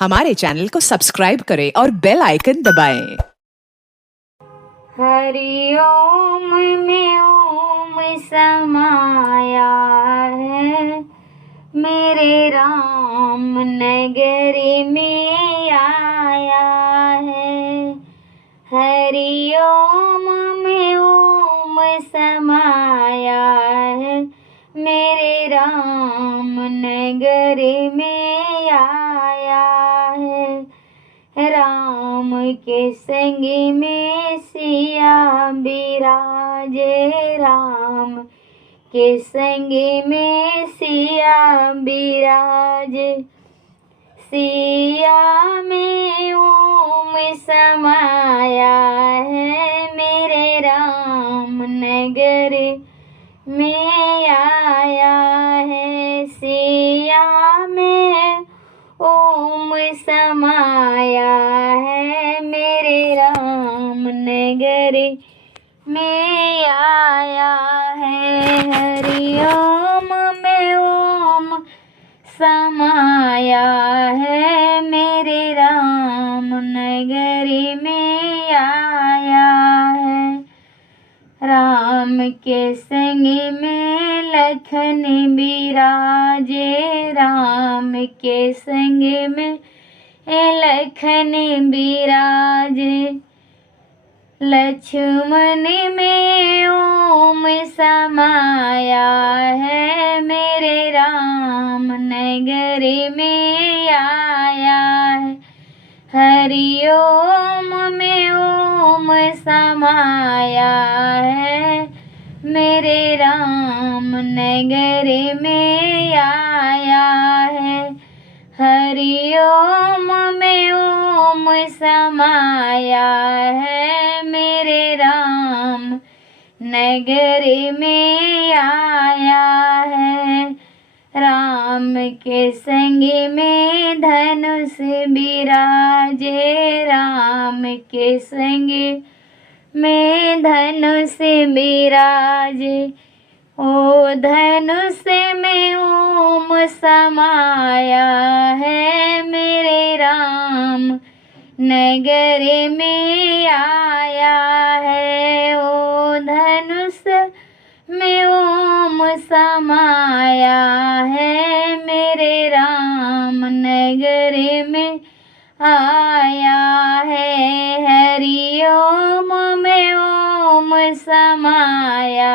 हमारे चैनल को सब्सक्राइब करें और बेल आइकन दबाएं। हरि ओम में ओम समाया है, मेरे राम नगरी में आया है। हरि ओम में ओम समाया है, मेरे राम नगरी में आया है। राम के संग में सिया बिराजे, राम के संग में सिया बिराजे। सिया में ओम समाया है, मेरे राम नगर में आया है। सिया में ओम समाया है, मेरे राम नगर में आया है। हरि ओम में ओम समाया है, मेरे राम नगर में आया है। राम के संग में लखन बिराजे, राम के संग में लखन बिराजे। लक्ष्मण में ओम समाया है, मेरे राम नगर में आया है। हरि ओम में ओम समाया है, मेरे राम नगर में आया है। हरि ओम में ओम समाया है, मेरे राम नगर में आया है। राम के संग में धनुष बिराजे, राम के संग में धनुष बिराजे। ओ धनुष में ओम समाया है, मेरे राम नगर में आया है। ओ धनुष में ओम समाया है, मेरे राम नगर में आया है। हरि ओम में ओम समाया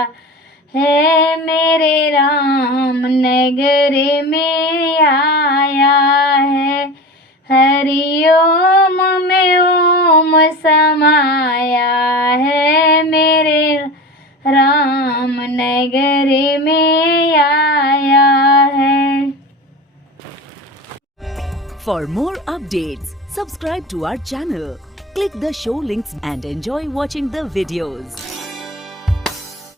है, मेरे राम नगर में आया है। हरि ओम में ओम समाया है, मेरे राम नगर में आया है। For more updates, subscribe to our channel, click the show links and enjoy watching the videos.